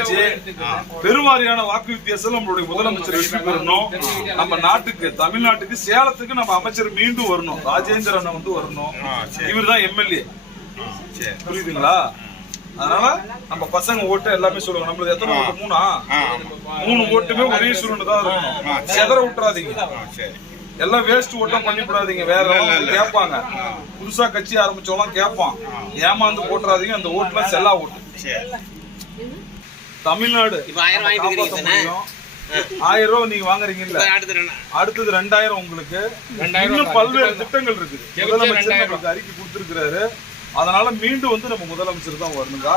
வாக்களிச்சு பெருவாரியான வாக்கு வித்தியாசம் நம்மளுடைய முதலமைச்சர் வெற்றி பெறணும். நம்ம நாட்டுக்கு தமிழ்நாட்டுக்கு சேலத்துக்கு நம்ம அமைச்சர் மீண்டும் வரணும். ராஜேந்திர அண்ணன் வந்து வரணும். இவர் தான் எம்எல்ஏ. புரியுதுங்களா? அதனால நம்ம பசங்க ஓட்டு எல்லாமே சொல்லுவாங்க. நம்மளுக்கு எத்தனை ஓட்டு? 3 ஓட்டுமே ஒரே சுருண்டு தான் இருக்கணும். செதற விட்டுறாதீங்க. எல்லாம் வேஸ்ட் ஓட்டம் பண்ணிவிடாதீங்க. வேற கேட்பாங்க, புதுசா கட்சி ஆரம்பிச்சவங்க கேட்பான், ஏமாந்து போட்டுறாதீங்க. அந்த ஓட்டுலாம் செல்லா ஓட்டு. தமிழ்நாடு 1000 ரூபா நீங்க வாங்குறீங்கல்ல, அடுத்தது 2000 உங்களுக்கு. இன்னும் பல்வேறு திட்டங்கள் இருக்குது. முதலமைச்சர் நமக்கு அறிக்கை கொடுத்திருக்கிறாரு. அதனால மீண்டும் வந்து நம்ம முதலமைச்சர் தான் வரணுங்க.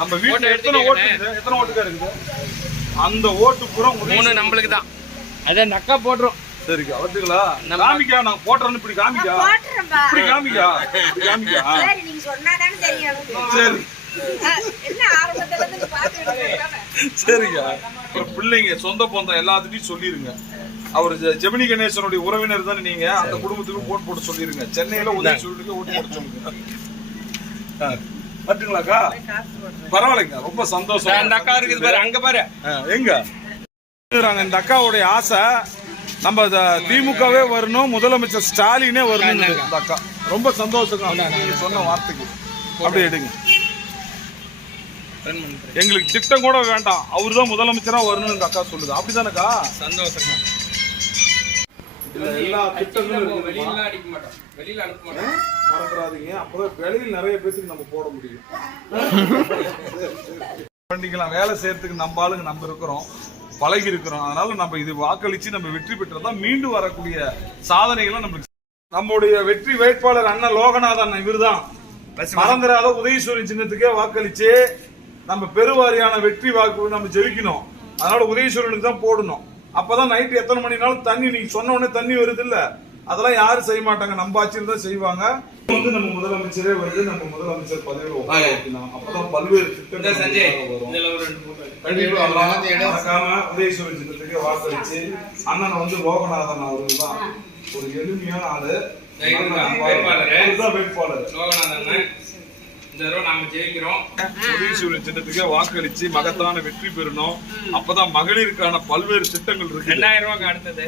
நம்ம வீட்டுல எத்தனை ஓட்டுக்கா இருக்குது? அந்த ஓட்டு பூரா 3 நம்மளுக்கு தான். அத நக்கா போடுறோம். சரிக்கா, வந்துங்களா? காமிக்கா, நான் போட்டுறேன்னு இப்படி காமிக்கா, இப்படி காமிக்கா, காமிக்கா. சரி, நீங்க சொன்னாதானே தெரியும். சரி, என்ன ஆரம்பத்துல இருந்து பாத்துக்கிட்டு சரிங்க. அப்புறம் பிள்ளைங்க சொந்த பந்தம் எல்லாத்துட்டையும் சொல்லிருங்க. அவர் ஜெமினி கணேசனுடைய உறவினர் தானே நீங்க. அந்த குடும்பத்துக்கு ஓட்டு போட்டு சொல்லிருங்க. சென்னையில உதவி சொல்லிட்டு ஓட்டு போட்டு சொல்லுங்க. மட்டுங்களாக்கா? பரவாயில்லைங்க, ரொம்ப சந்தோஷம். அந்த அக்கா இருக்குது பாரு, அங்க பாரு. எங்க இந்த அக்காவுடைய ஆசை நம்ம திமுகவே வரணும், முதலமைச்சர் ஸ்டாலினே வரணும். இந்த அக்கா ரொம்ப சந்தோஷம். நீங்க சொன்ன வார்த்தைக்கு அப்படியே எடுங்க. எங்களுக்கு திட்டம் கூட வேண்டாம், அவரு தான் முதலமைச்சரா வரணும் இந்த அக்கா சொல்லுது. அப்படிதானக்கா? சந்தோஷம். எல்லா திட்டங்களும் வெளியில அடிக்க மாட்டோம், வெளியில அனுப்ப மாட்டோம். மறந்துடாதீங்க. அப்பதான் வெளியில் நிறைய பேருக்கு நம்ம போட முடியும். பண்ணிக்கலாம். வேலை செய்யறதுக்கு நம்ம ஆளுங்க நம்ம இருக்கிறோம், பழகி இருக்கிறோம். அதனால நம்ம இது வாக்களிச்சு நம்ம வெற்றி பெற்றதான் மீண்டும் வரக்கூடிய சாதனைகளை நம்மளுக்கு. நம்முடைய வெற்றி வேட்பாளர் அண்ணன் லோகநாதன் இவர் தான். மறந்துடாத உதயசூரி சின்னத்துக்கே வாக்களிச்சு நம்ம பெருவாரியான வெற்றி வாக்கு நம்ம ஜெயிக்கணும். அதனால உதயசூரனுக்கு தான் போடணும். அப்பதான் நைட்டு எத்தனை மணினாலும் தண்ணி, நீங்க சொன்ன உடனே தண்ணி வருது இல்ல, அதெல்லாம் யாரும் செய்ய மாட்டாங்க. நம்ம ஆட்சியில் தான் செய்வாங்க. வந்து நம்ம முதலமைச்சரே வந்து நம்ம முதலமைச்சர் பதவியில் உட்காரணும். அப்பதான் பல்வேறு திட்டங்கள் வரும். மறக்காம உதயசூரி சின்னத்துக்கு வாக்களிச்சு அண்ணன் வந்து லோகநாதன் அவர்கள் தான் ஒரு எளிமையான ஆளு. வேட்பாளர் லோகநாதன். சின்னத்துக்கே வாக்களிச்சு மகத்தான வெற்றி பெறணும். அப்பதான் மகளிருக்கான பல்வேறு திட்டங்கள் இருக்கு. 2000 ரூபாய்க்கு அடுத்தது